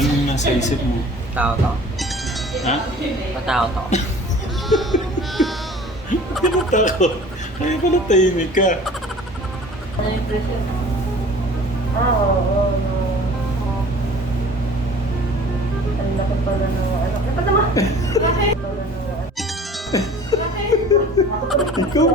Anong nasa isip mo? Tao to. Ha? Patao to. Ba't ka natakot? Ay, pala tahimik ka. Ano? Ah, oo, oo, no. Ang laki pala ng ano. Dapat naman! Bakit? Ikaw?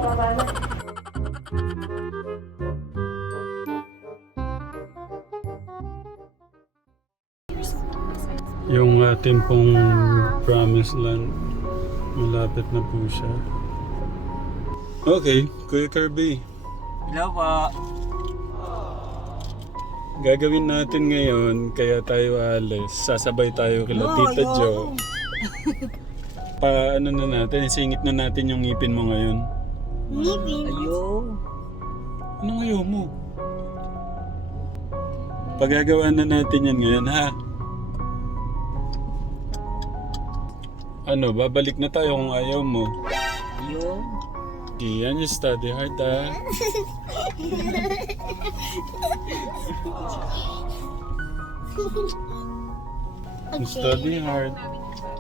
Yung ating pong promised land, malapit na po siya. Okay, Kuya Kirby. Hello po. Gagawin natin ngayon, kaya tayo alis. Sasabay tayo kila Tita Jo. Pa ano na natin, isingit na natin yung ngipin mo ngayon. Ayo. Anong ayaw mo? Pagagawa na natin yan ngayon, ha? Ano, babalik na tayo kung ayaw mo. Ayo. Iyan yung study hard, ha? Yung Study hard.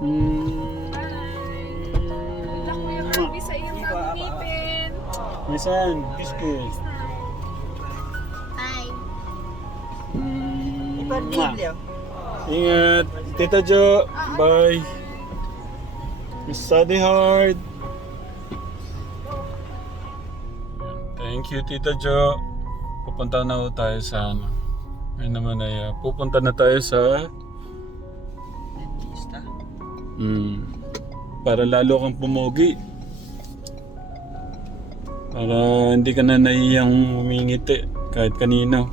Mm. Kirby sa iyong bagong ngipin. Misan, kiss. Hi. Mm. Ingat. Tita Jo, bye. Study hard. Thank you, Tita Jo. Pupunta na ho tayo sa ano. Ay naman ay, ah, pupunta na tayo sa... Dentista. Mm, para lalo kang pumogi. Para hindi ka na nahiyang humingiti kahit kanino.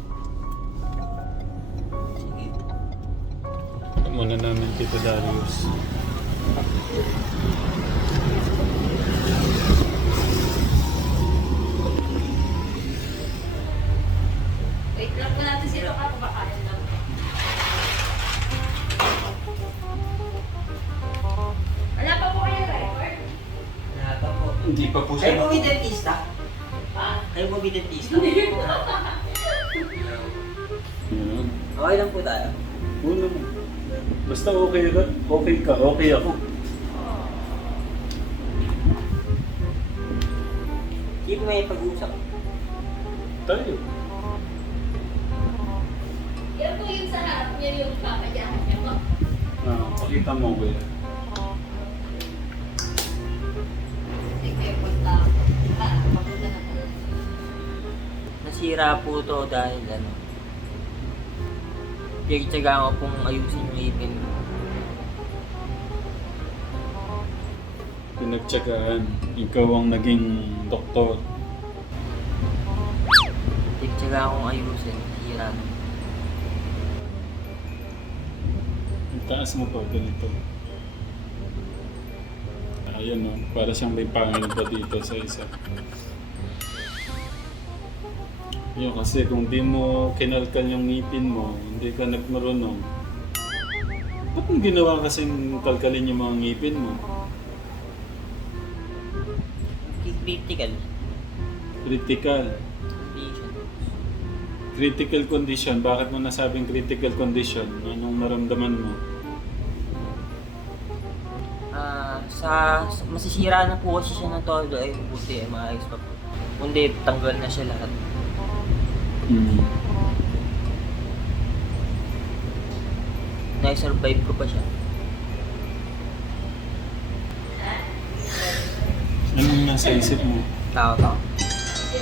Tayo. yan po yung sa harap niya yung papadyahan niya po. Ah, pakita mo kuya. Sige, punta. Ah, papunta na po. Nasira po to dahil ano. Pinagtsagaan ko pong ayusin yung ipin ko. Pinagtsagaan. Ikaw ang naging doktor. Pinagtsagaan kong ayusin. Na. Ang taas mo pa ganito. Ayan o, para siyang may pangil pa dito sa isa. Yun kasi kung di mo kinalkal yung ngipin mo, hindi ka nagmarunong. Ba't mo ginawa kasing kalkalin yung mga ngipin mo? Critical Critical. Critical condition. Bakit mo nasabing critical condition? Anong naramdaman mo? Ah, sa, sa masisira na po kasi siya ng todo ay buti ay maayos pa po. Kundi tanggal na siya lahat. Mm. Na-survive ko pa siya. Anong nasa isip mo? Tao to.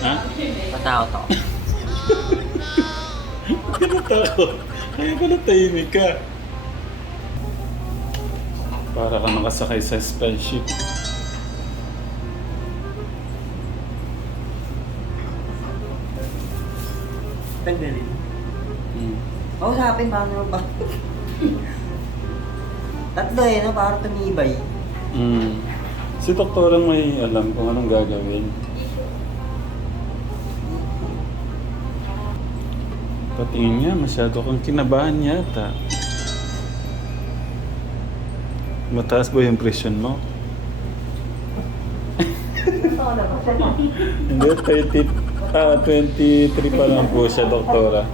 Ha? Patao to. Ba't ka natakot? Ay, pala tahimik ka. Para ka nakasakay sa spaceship. Tanggalin. Mm. Oo, sa akin, paano ba? Tatlo eh, no? Para tumibay. Mm. Si doktorang may alam kung anong gagawin. Patingin niya, masyado kang kinabahan yata. Mataas ba yung presyon mo? Hindi, 20, ah, 23 pa lang po siya, doktora.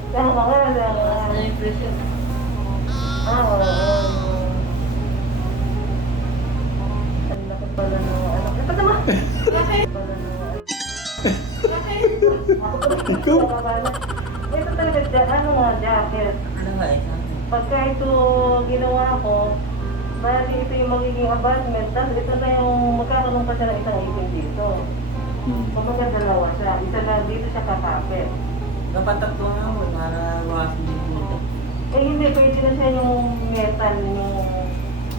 Ikaw? Mga Ano yung nga, jacket. Ano nga eh. Pagka ito ginawa ko, bali ito yung magiging abandonment, tapos ito na yung magkakaroon pa siya ng isang ipin dito. Hmm. Kumbaga dalawa siya, isa lang dito siya kakapit. Dapat tatlo na ako para wasin yung dito. Eh hindi, pwede na siya yung metal, yung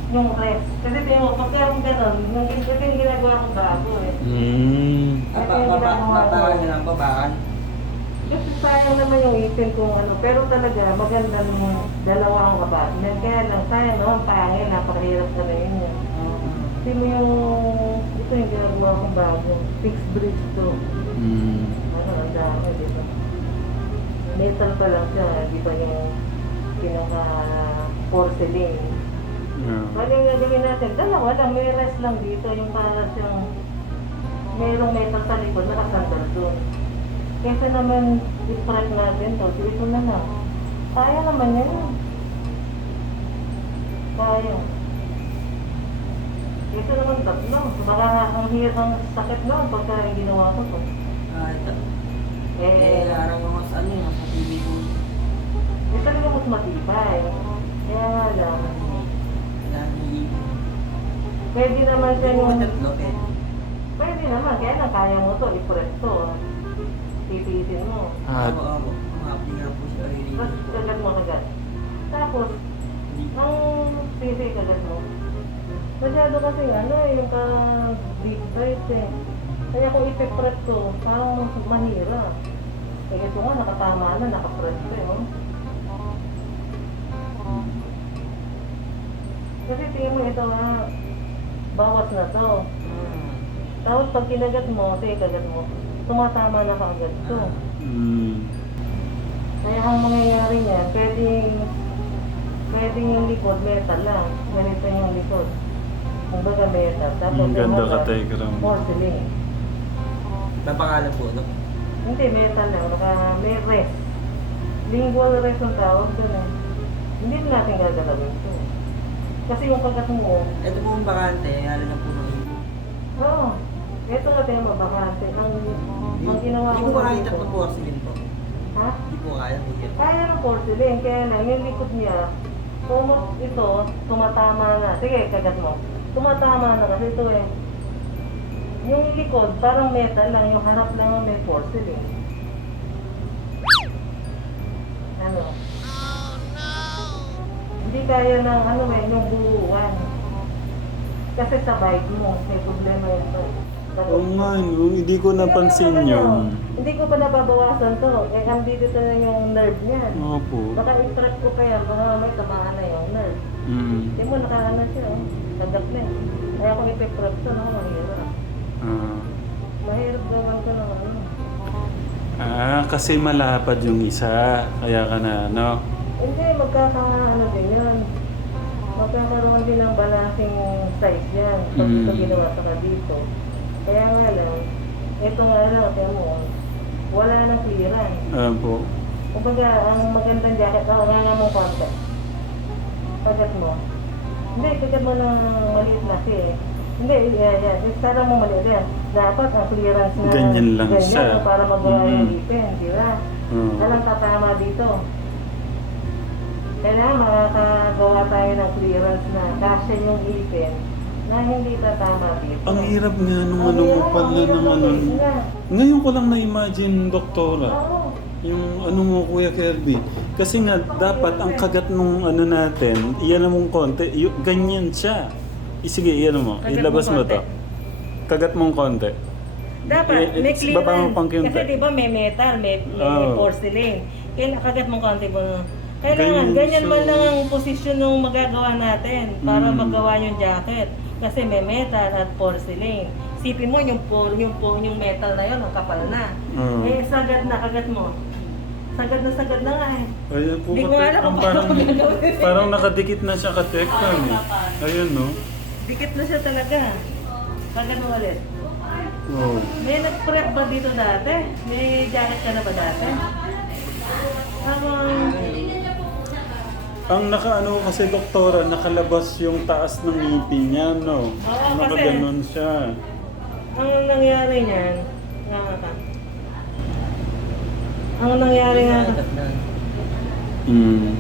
yung rest. Kasi tingnan mo, pagka yung gano'n, yung, ito yung ginagawa ko bago eh. Hmm. Ba- Babakan na lang, babakan. Kasi sayang naman yung ipin kung ano, pero talaga maganda nung dalawang apartment. Kaya lang, sayang naman, pangin, napakahirap na rin yun. Kasi mo yung, ito yung ginagawa kong bago, fixed bridge to. Hmm. Ano, ang dami, di ba? Metal pa lang siya, di ba yung pinaka porcelain. Yeah. Bali yung gagawin natin, dalawa lang, may rest lang dito, yung para siyang mayroong metal sa likod, nakasandal doon. Kesa naman i-prep natin to, dito na lang. Kaya naman yan. Kaya. Ito naman tatlo. Baka ang hirap ang sakit na pagka ginawa ko to. Ah, ito. Eh, Eh, araw mo sa ano yun, sa TV ko. eh talaga mas matibay. Kaya nga lang, iipon. pwede naman siya Yung yung... Pwede naman, kaya lang kaya mo to, i-prep to. Titiisin mo. At, Ako, ako. Mga apli nga po siya. Tapos kagat mo kagat. Tapos, ang sisi kagat mo. Masyado kasi ano eh, yung ka deep bite eh. Kaya kung ipiprep to, parang mas mahira. Eh ito nga, nakatama na, nakaprep to eh. Oh. Kasi tingin mo ito nga, bawas na to. Hmm. Tapos pag kinagat mo, sige kagat mo, tumatama na kaagad to. hmm. Kaya ang mangyayari niya, pwedeng, pwedeng yung likod, metal lang. Ganito yung likod. Kumbaga metal. Tapos Ang ganda yung ka, mga Tegram. Porcelain. Napangalan po, no? Hindi, metal lang. Naka, may rest. Lingual rest ang tawag doon eh. Hindi na natin gagalawin ito. Kasi yung kagat mo, Ito po yung bakante, hala na po ng oo. Ito nga tayo mabakante. Ang, ang ginawa Hindi ko ko kaya dito- tatlo po. Ha? Hindi po kaya po yun. Kaya ng porcelain, kaya lang yung likod niya, tumot ito, tumatama na. Sige, kagat mo. Tumatama na kasi ito eh. Yung likod, parang metal lang, yung harap lang ang may porcelain. Ano? Hindi kaya ng ano eh, yung buuan. Kasi sa bike mo, may problema yun. Oo nga, no? hindi ko napansin yun. Hindi ko pa nababawasan to. Eh, andito na yung nerve niya. Opo. Baka i-trap ko pa yan, baka may tamaan na yung nerve. Hmm. Hindi mo, nakaano siya, oh. Nagat na eh. Kaya kung ipiprap to, no, mahirap. Ah. Mahirap naman to ng ano. Ah, kasi malapad yung isa. Kaya ka na, no? Hindi, magkakaano din yan. Magkakaroon din ng balancing size yan. Pag ito Mm. ginawa sa dito. Kaya nga lang, ito nga lang, kaya mo, wala nang clearance. Opo. Kumbaga, ang magandang jacket, oh, nga nga mong konti. Pagat mo. Hindi, pagat mo ng maliit na siya eh. Hindi, yan, yan. Sana mo maliit yan. Dapat ang clearance na Ganyan lang ganyan, siya. para magawa yung Mm. ipin, di ba? Oo. Alam tatama dito. Kailangan makakagawa tayo ng clearance na kasya yung ipin na hindi tatama dito. Ang hirap nga nung ano mo pala ng ano. Ngayon ko lang na-imagine, doktora. Oo. Yung ano mo, Kuya Kirby. Kasi nga, dapat ang kagat nung ano natin, iyan mong konti, y- ganyan siya. I- Sige, iyan mo. Kagat Ilabas mo konti. to. Kagat mong konti. Dapat, Eh, may clearance. baba mo pang Kasi di ba may metal, may, may Oo. porcelain. Kaya nakagat mo konti mo. Kailangan, Ganyan ganyan, man lang ang posisyon ng magagawa natin para Mm. magawa yung jacket. Kasi may metal at porcelain. Sipin mo yung por, yung por, yung metal na yun, ang kapal na. Oo. Eh, sagad na, kagat mo. Sagad na sagad na nga eh. Ayan po, Di ko alam katek- kung parang, paano gagawin. parang nakadikit na siya katekram. eh. Ayun, no? Dikit na siya talaga. Sagad mo ulit. Oh. May nag-prep ba dito dati? May jacket ka na ba dati? Habang... Ang nakaano kasi doktora, nakalabas yung taas ng ngipin niya, no? Oo, Nakaganon siya. Ang nangyari niyan, nga ka. Ang nangyari nga. Mm.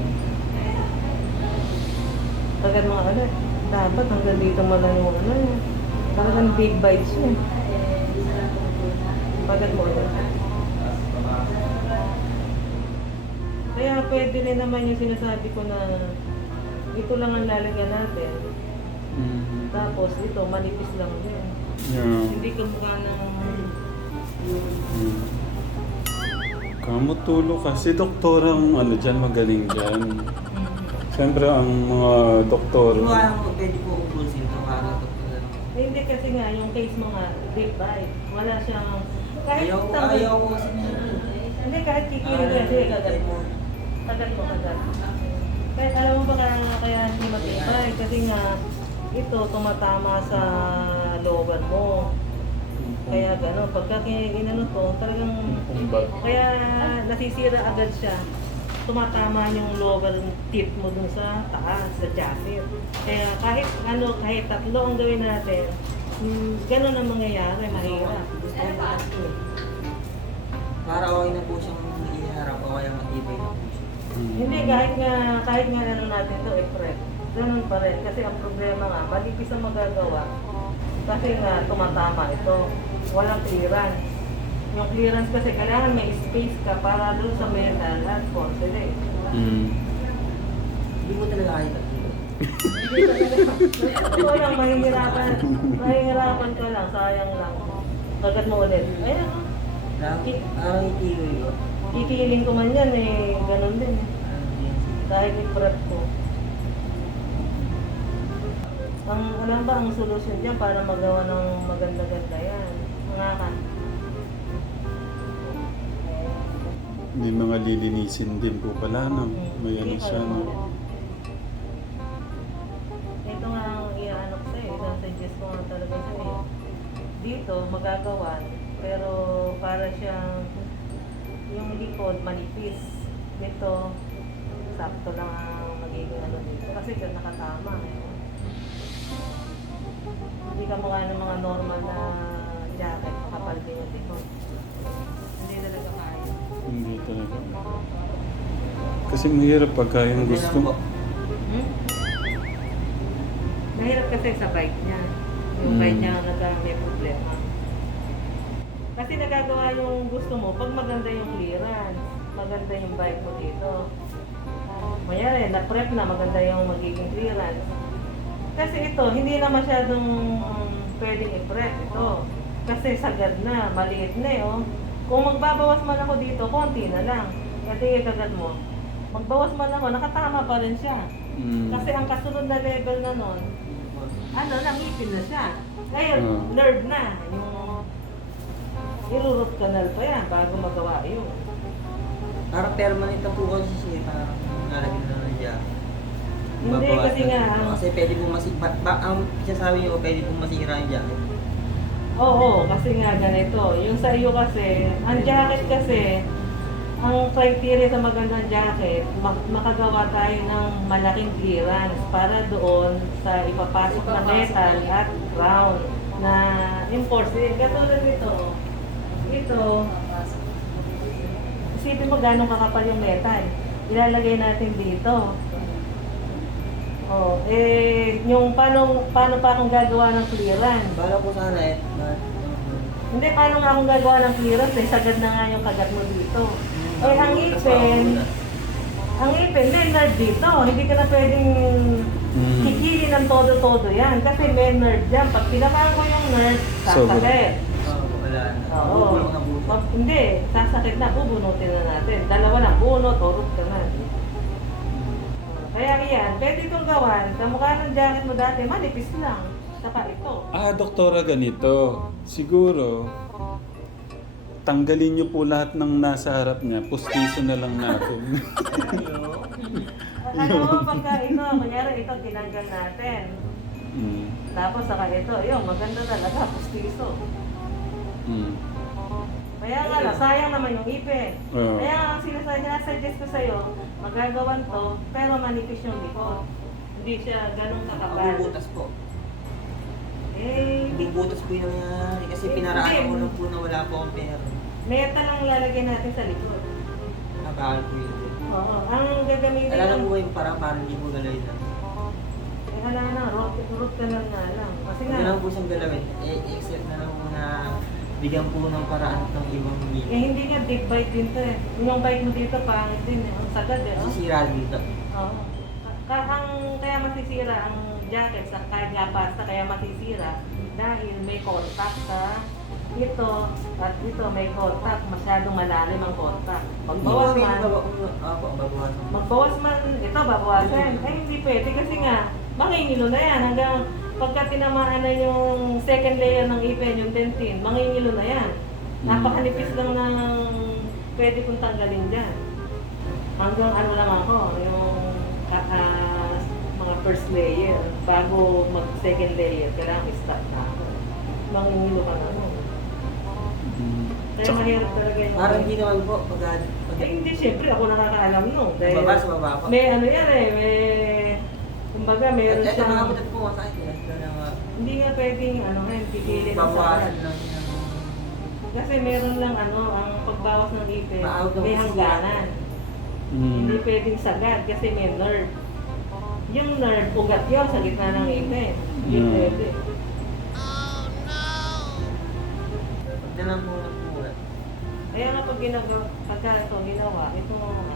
Agad mga ano, dapat hanggang dito mo lang yung ano, eh. talagang big bites yun. Agad mo ulit. Kaya pwede rin naman yung sinasabi ko na ito lang ang lalagyan natin. Mm. Tapos ito, manipis lang din. Yeah. Hindi ka mukha ng... Mm. Kamu tulo kasi doktor ang ano dyan, magaling dyan. Siyempre ang mga doktor. Alam ko, pwede po ubusin ito para lang. Eh, Hindi kasi nga, yung case mo nga, big bite. Wala siyang... Kahit Ayaw, tanggal- ayaw ko kasi. Hindi, kahit kikilig ka, hindi, kagat mo. Kagat mo, kagat. Kahit alam mo ba kaya, kaya hindi matibay? Kasi nga, ito tumatama sa lower mo. Kaya gano'n, pagka kin- inano to, talagang, kaya nasisira agad siya. Tumatama yung lower tip mo dun sa taas, sa jacket. Kaya kahit ano, kahit tatlo ang gawin natin, hmm, gano'n ang mangyayari, mahirap. Para okay na po siyang iharap o kaya matibay Hindi, kahit nga, kahit nga ano natin to, i-prep. Ganun pa rin. Kasi ang problema nga, malipis ang magagawa. Kasi nga, tumatama ito. Walang clearance. Yung clearance kasi, kailangan may space ka para doon sa metal at consolate. Mm. Hindi ko talaga kaya tatlo. Ito lang, mahihirapan. Mahihirapan ka lang, sayang lang. Kagat mo ulit. Ayan, ang itiwi ko. Kikiling ko man yan eh, ganun din. Dahil i-prep ko. Ang alam ba ang solusyon dyan para magawa ng maganda-ganda yan? Mga ka. May mga lilinisin din po pala, no? May ano siya, no? Ito nga ang iaano ko sa'yo, suggest ko nga talaga sa'yo. Dito, magagawan, pero para siyang yung likod manipis. Dito, sakto lang ang magiging ano dito. Kasi ito nakatama. Eh. Hindi ka mukha ng mga normal na jacket, makapal din yung likod. Hindi talaga kaya. Hindi talaga. Kasi mahirap pagka yung gusto. Hmm? Mahirap kasi sa bike niya. Yung Mm. bike niya nagka- may problema. Kasi nagagawa yung gusto mo pag maganda yung clearance. Maganda yung bike mo dito. Mayari, na-prep na maganda yung magiging clearance. Kasi ito, hindi na masyadong pwedeng i-prep ito. Kasi sagad na, maliit na eh. Oh. Kung magbabawas man ako dito, konti na lang. Kasi kagad mo, magbawas man ako, nakatama pa rin siya. Mm. Kasi ang kasunod na level na nun, ano, nangipin na siya. Ngayon, Ah. nerve na. Yung irurot canal pa yan bago magawa yun. Parang permanent na po kasi siya. Parang nalagyan na lang siya. Hindi, Babawasan kasi nga, ang- Kasi pwede po masira. Ba, ba, ang sinasabi niyo, pwede po masira yung jacket. Oo, kasi nga ganito. Yung sa iyo kasi, ang jacket kasi, ang criteria sa magandang jacket, mak- makagawa tayo ng malaking clearance para doon sa ipapasok na metal at crown na enforce. Katulad nito, ito, isipin mo gano'ng kakapal yung metal. Ilalagay natin dito. Oh, eh, yung paano, paano pa akong gagawa ng clearance? Bala po sana eh. Hindi, paano nga akong gagawa ng clearance eh? Sagad na nga yung kagat mo dito. Eh, ang ipin, ang ipin, may nerve dito. Hindi ka na pwedeng Mm. kikili ng todo-todo yan. Kasi may nerve dyan. Pag tinamaan ko yung nerve, Sobra. sasakit. Oo. Bubulong na buto. Pag, hindi, sasakit na. Bubunutin na natin. Dalawa na, bunot, turot ka na. Kaya yan, pwede itong gawan. Kamukha ng jacket mo dati, manipis lang. Saka ito. Ah, doktora, ganito. Siguro, tanggalin niyo po lahat ng nasa harap niya. Pustiso na lang natin. Ano mo pagka ito, kunyari ito tinanggal natin. mm. Tapos saka ito, yun, maganda talaga, pustiso. Mm. Kaya nga lang, sayang naman yung ipin. Oo. Kaya ang sinasuggest ko sa'yo, magagawan to, pero manipis yung likod. Hindi siya ganun kakapal. Mabubutas po. Eh, di- Mabubutas po yung nangyayari. Kasi Eh, pinaraan hindi. ko lang po na wala po akong pera. metal ang lalagay natin sa likod. Nabahal po yun. Oo, ang gaga yung parang parang hindi mo galawin na. Eh, wala na, root, root ka lang nga lang. Kasi Hindi nga, lang po siyang galawin. Eh, except na lang po na bigyan po ng paraan itong ibang eh meat. hindi nga deep bite din to eh. Yung bite mo dito, pangit din eh. Ang sagad eh. oh. Sisira dito. Oo. Ka- ang, kaya masisira ang jacket sa kahit nga pasta, kaya masisira dahil may contact sa ito at ito may contact, masyadong malalim ang contact. Magbawas man, babawa- Opo, babawasan. magbawas man, ito babawasan. Ay hindi pwede kasi nga, mangingilo na yan hanggang pagka tinamaan na yung second layer ng ipin, yung dentin, mangingilo na yan. Napakanipis lang ng pwede kong tanggalin dyan. Hanggang ano lang ako, yung ah, mga first layer. Bago mag second layer, kailangan i-stop na ako. Mangingilo ka na mo. Kaya mahirap talaga yung... Parang hindi naman po pag... pag Eh, hindi, syempre ako nakakaalam nung. sa Dahil baba, sa baba po. may ano yan eh, may... Kumbaga, meron Ito siyang... mga po po. Ito na mga... Hindi nga pwedeng ano ngayon, pipili ng Babawasan sakit. lang ng... Kasi meron lang ano, ang pagbawas ng ipin, may hangganan. Mm. Hindi pwedeng sagad kasi may nerve. Yung nerve, ugat yun sa gitna ng ipin. Hindi Mm. pwede. Na lang po nagmura. Kaya nga pag ginagawa, pagka ito ginawa, ito ano,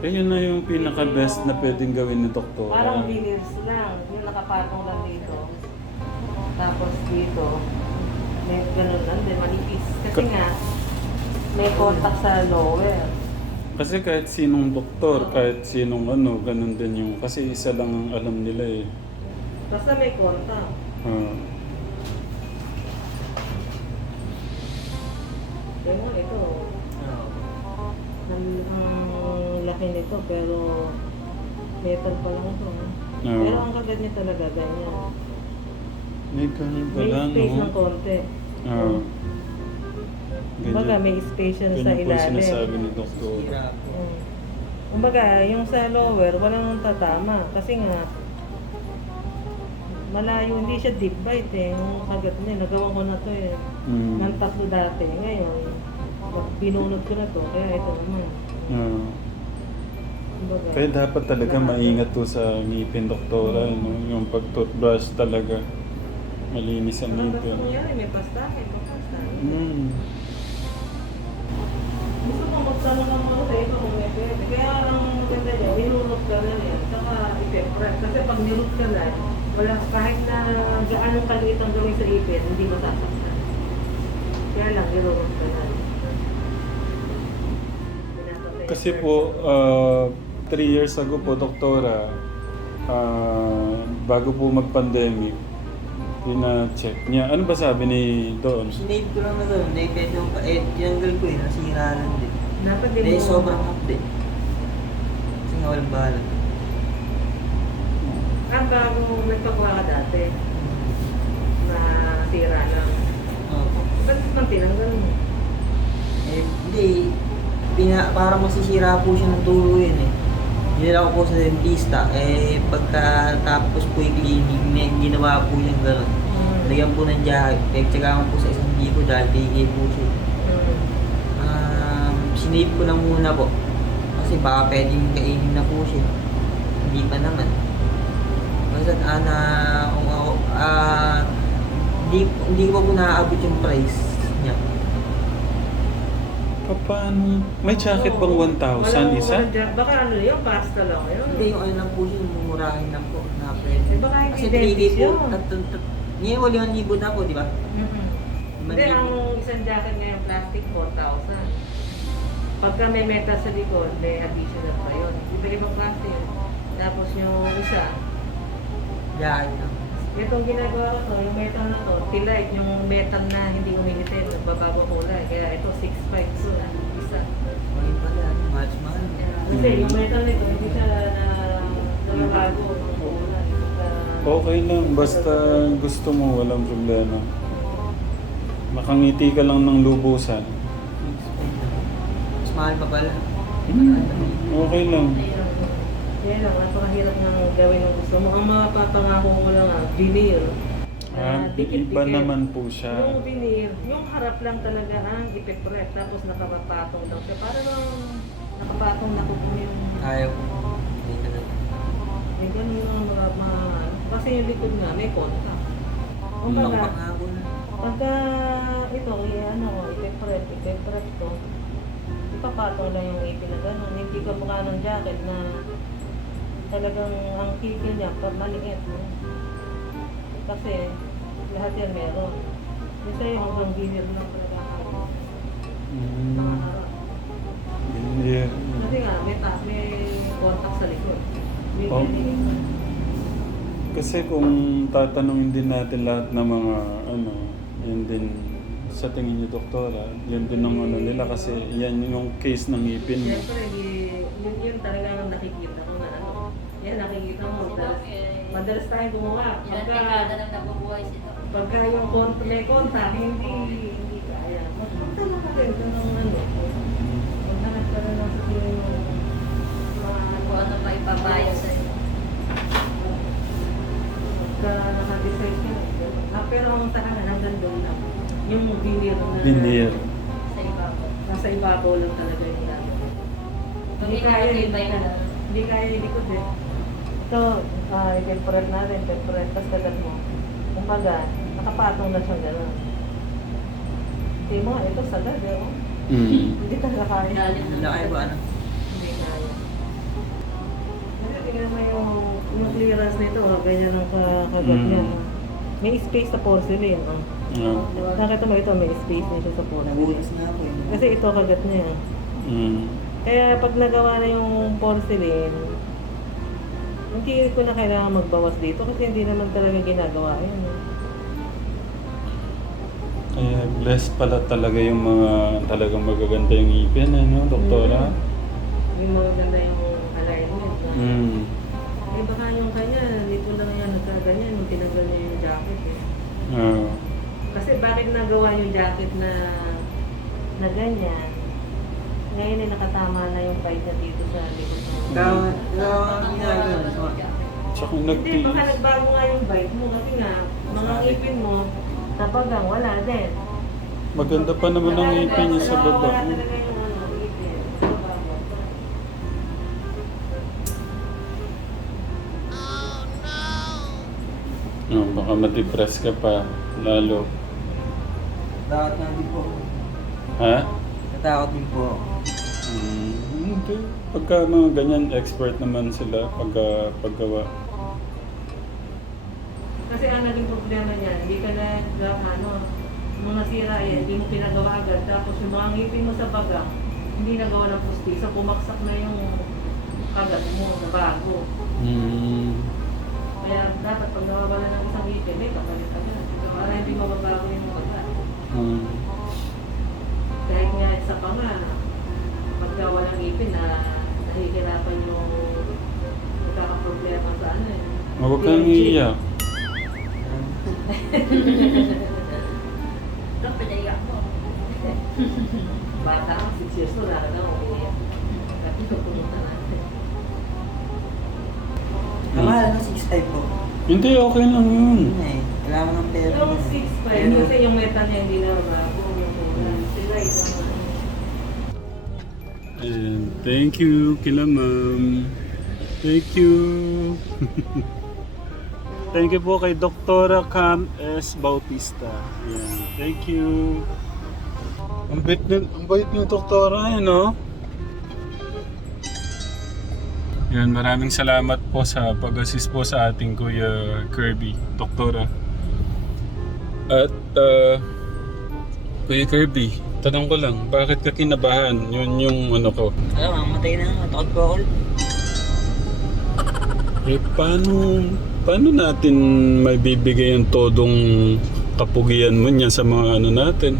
Eh, yun na yung pinaka-best na pwedeng gawin ni Doktor. parang veneers lang, yung nakapatong lang dito. Tapos dito, may ganun lang din, manipis. Kasi nga, may contact sa lower. Kasi kahit sinong doktor, kahit sinong ano, ganun din yung... Kasi isa lang ang alam nila eh. Basta may contact. Ah. Nga ito, ang laki nito pero metal pa lang ito. ha? Oo. Pero ang kagat niya talaga ganyan. May ganun May pala, space no? ng konti. Ah. Kumbaga may space yan sa ganyan po ilalim. sinasabi ni Doktor. Mm. Kumbaga, yung sa lower, walang tatama. Kasi nga, malayo, hindi siya deep bite eh. Yung kagat niya, nagawa ko na to eh. Mm. Nang tatlo dati. Ngayon, binunod ko na to. Kaya ito naman. Ah. Kumbaga, Kaya dapat talaga maingat to sa ngipin, doktora. No? Yung pag-toothbrush talaga. Malinis ang Ano ba ngipin. nangyari? May pastake, may pastake. Mm. Gusto ko magtanong ng mga sa iba kung may pwede. Kaya ang maganda niya, nilurot ka na yan, saka ipe-prep. Kasi pag nilurot ka na, wala, kahit na gaano kaliit ang gawin sa ipin, hindi masasaktan. Kaya lang, nilurot ka na. Kasi po, uh, three years ago po, doktora, ah, bago po mag-pandemic, pina-check niya. Ano ba sabi ni Don? Sinave ko lang na gano'n. Dahil pwede yung... Eh, tinanggal ko eh. Nasira lang din. Dapat din Dahil sobrang hapde. Kasi nga walang bahala. Ah, bago nagpagawa ka dati, na sira lang. Opo. Ba't naman tinanggal mo? Eh, hindi. Pina, para masisira po siya ng tulo yun eh. Dinala ko po sa dentista. Eh, pagkatapos po yung cleaning, may ginawa po yung gano'n. Lagyan po ng jacket. Eh, tsagaan po sa isang bibo dahil bigay po siya. Mm. Um, sinave ko lang muna po. Kasi baka pwedeng kainin na po siya. Hindi pa naman. Basta ah, na, kung ako, ah, hindi, hindi ko pa po naaabot yung price. Paano? May jacket bang 1,000 Walang- isa? Baka ano yun, pasta lang yun. Hindi, yung ano lang po siya, mumurahin lang po na pwede. Eh, baka Kasi dentist 3K po, yun. tat, tat, tat, ngayon wala yung libo na po, di ba? Mhm. Hindi, ang isang jacket ngayon plastic 4,000. Pagka may metal sa likod, may additional pa yun. Iba-ibang klase yun. Tapos yung isa, Jacket lang. Itong ginagawa ko to, yung metal na to, tilite, yung metal na hindi umihitin, nagbabago kulay. Kaya ito 6.5 so, isa. Ngayon pala, much mahal. Kasi yung metal nito, hindi siya na nalabago ng kulay. Okay lang, basta gusto mo, walang problema. Makangiti ka lang ng lubusan. Mas mahal pa pala. Hmm, okay lang. Yan lang, napakahirap ng gawin ng gusto mo. Ang mapapangako ko lang ah, veneer. Ah, iba naman po siya. Yung veneer, yung harap lang talaga ang ipiprep, tapos nakapapatong lang siya. Para lang nakapatong na kung yung... Ayaw ko. Hindi talaga. Kasi yung likod nga, may contact. Kung baga, Panghabol. pagka ito, i- ano ko, ipe-prep, ipe-prep ko, ipapatong lang yung ipin na gano'n. Hindi ka mukha ng jacket na talagang ang kikil niya. No? Kasi lahat yan meron. Kasi hanggang gilid lang talaga ako. Mm. Nakaharap. Yeah. Kasi nga, may, ta- may contact sa likod. May Oh. Kasi kung tatanungin din natin lahat ng mga ano, yun din sa tingin niyo doktora, yun din ang ano nila kasi yan yung case ng ngipin mo. Siyempre, yun, yun talaga Yan, nakikita mo. Madalas, madalas tayong gumawa. Ilan Pagka, dekada nang nabubuhay si Doc. pagka yung kont may contact, hindi, hindi kaya. Magpunta na ka rin ng ano. Maghanap ka na lang sa tingin mo. mga Kung ano pa ipapayo sa'yo. Pagka naka-decide ka. Ah, pero ang tahanan hanggang doon lang. Yung veneer na Veneer. Sa ibabaw. nasa ibabaw lang talaga yung. Pag Hindi hindi kaya yung yung ano. Hindi kaya yung eh. Ito, ah, i-temperate natin, temperate, tapos kagat mo. Kumbaga, nakapatong na siya gano'n. Hindi mo, ito sagad eh. oh. Mm. Hindi talaga kaya. Ilalim ng Laki ba ano? Hindi kaya. Kasi tingnan mo yung, yung clearance nito, oh, ganyan ang ka- kagat Mm. niya. oh. May space sa porcelain. Oh. Yeah. Nakita mo ito, may space siya sa porcelain. Na. Kasi ito kagat niya. Mm. Kaya pag nagawa na yung porcelain, hindi ko na kailangan magbawas dito kasi hindi naman talaga ginagawa yun. Kaya blessed pala talaga yung mga talagang magaganda yung ngipin, ano, doktora? Yung maganda yung alignment. Na, Mm. Eh baka yung kanya, dito lang yan nagkaganyan nung tinanggal niya yung jacket eh. Ah. Kasi bakit nagawa yung jacket na na ganyan? Ngayon ay nakatama na yung bite na dito sa likod ng Gawa, gawa. Sa- Tsaka Hindi, nagpi... baka nagbago nga yung bite mo kasi nga, mga ngipin mo, nabagang, wala din. Maganda pa naman ang ngipin niya sa baba. Wala talaga yung ano, ngipin. Nabago. Oh, baka ma-depress ka pa, lalo. Takot na din po. Ha? Natakot din po. Mm, hindi. Pagka mga ganyan, expert naman sila pagka paggawa. Kasi ang naging problema niya, hindi ka na, ano, nung nasira yan, hindi mo pinagawa agad. Tapos yung mga ngipin mo sa baga, hindi nagawa ng pustiso, pumaksak na yung kagat mo na bago. Mm. Kaya dapat pag nawawala ng isang ngipin, may kapalit ka na. Para hindi mababago yung baga. Mm. Kahit nga isa pa nga, pagka walang ngipin na nahihirapan yung nagkakaproblema sa ano eh. Huwag kang iiyak. Doc, pinaiyak mo. Bata ka, 6 years old, wala na umiiyak. Kasi pupunta natin. Kamahal na 6'5 po. Hindi, okay lang yun. Yun eh. Kailangan ng pera. Yung yun. 6'5", Ayun, kasi yung meta niya hindi na bago. Sila ano. And thank you kila ma'am. Thank you. thank you po kay Doktora Cam S. Bautista. Ayan. Thank you. Ang bait ni, ang bait ni Doktora, eh, no? Yan, maraming salamat po sa pag-assist po sa ating Kuya Kirby, Doktora. At, uh, Kuya Kirby, tanong ko lang, bakit ka kinabahan? Yun yung ano ko. Alam, mamatay na. Takot po ako. Eh, paano, paano natin may bibigay ang todong kapugian mo niya sa mga ano natin?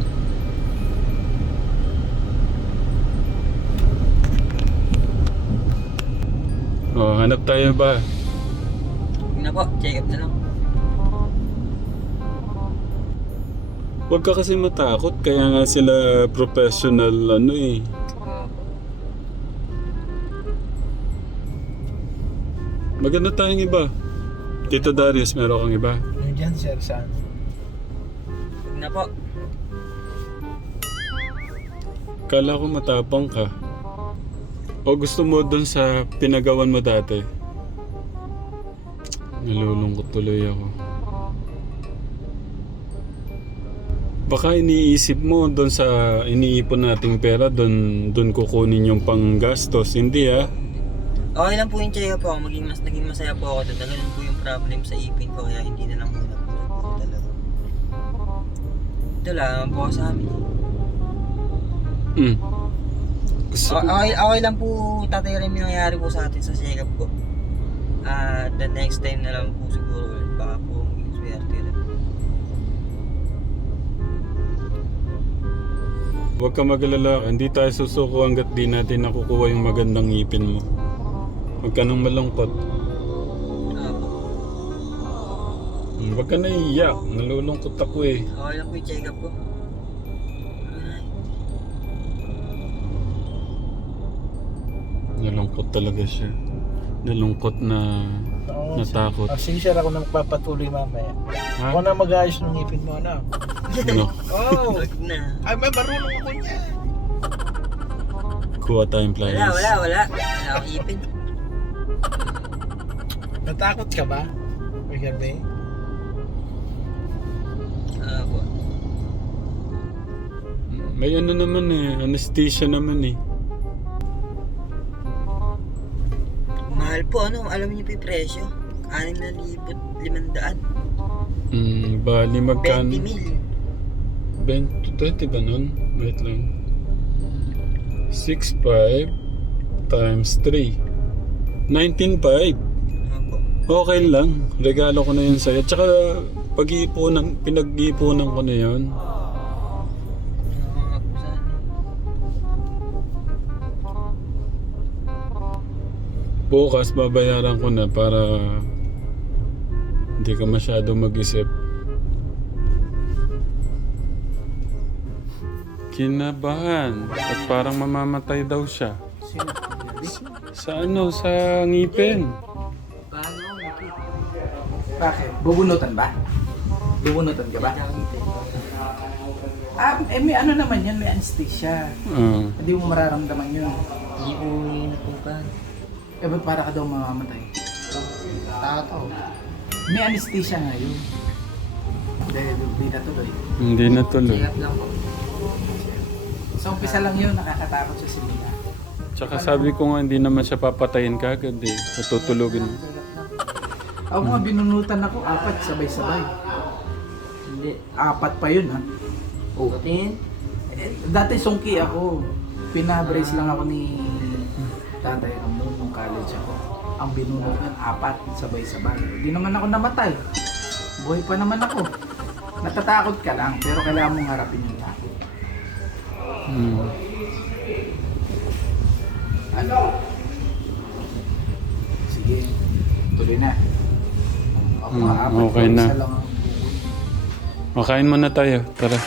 Oh, hanap tayo ba? Na po. Check up na lang. Huwag ka kasi matakot, kaya nga sila professional ano eh. Maganda tayong iba. Tito Darius, meron kang iba. Nandiyan sir, saan? Na po. Kala ko matapang ka. O gusto mo dun sa pinagawan mo dati? Nalulungkot tuloy ako. Baka iniisip mo doon sa iniipon nating pera, doon doon kukunin yung panggastos. Hindi ah. Okay lang po yung check po ako. Maging, mas, naging masaya po ako ganun po yung problem sa ipin ko. Kaya hindi na lang muna po talaga. Ito lang po sa amin. Mm. Gusto O- Okay, okay lang po tatay rin yung nangyari po sa atin sa check-up ko. Ah, the next time na lang po siguro ulit. Baka po maging swerte rin. Huwag ka mag-alala. Hindi tayo susuko hanggat di natin nakukuha yung magandang ngipin mo. Huwag ka nang malungkot. Huwag ka na iiyak. Nalulungkot ako eh. Okay lang po yung check-up ko. Nalungkot talaga siya. Nalungkot na Oo, natakot. Oh, sincere ako na magpapatuloy mamaya. Ha? Ako na mag-ayos ng ngipin mo, ano? Ano? Oh! Wag na. Ay, may marunong ako niya. Kuha tayong pliers. Wala, wala, wala. Wala akong ipin. Natakot ka ba? Magabi? Ah, May ano naman eh. Anesthesia naman eh. Mahal po, ano? Alam niyo po yung presyo? 6,500. Hmm, bali 20 magkano? mil. 20, 20 ba nun? Wait lang. 6.5 times 3. 19.5. Opo. Okay lang. Regalo ko na yun sa'yo. Tsaka pag-iipunan, pinag-iipunan ko na yun. Bukas babayaran ko na para hindi ka masyado mag-isip. Kinabahan. At parang mamamatay daw siya. Sa ano? Sa ngipin. Paano? Bakit? Bubunutan ba? Bubunutan ka ba? Ah, eh, may ano naman yan, may anesthesia. Ah. Hindi mo mararamdaman yun. Hindi po yun natukan. Eh, ba't para ka daw mamamatay? Tato. May anesthesia nga yun. Hindi, hindi na tuloy. hindi na tuloy. Check lang po. Sa umpisa lang yun, nakakatakot sa simula. Tsaka sabi ko nga hindi naman siya papatayin kagad eh. Tutulugin. Ako nga, binunutan ako, apat, sabay-sabay. Hindi. Apat pa yun, ha? Oh. Eh, dati sungki ako. Pinabrace lang ako ni tatay nung college ako. Ang binunot yun, apat, sabay-sabay. Hindi naman ako namatay. Buhay pa naman ako. Natatakot ka lang, pero kailangan mong harapin yung takot. Hmm. Ano? Sige, tuloy na. Ako, Hmm, okay na. lang ang bukod. O, kain muna tayo. Tara.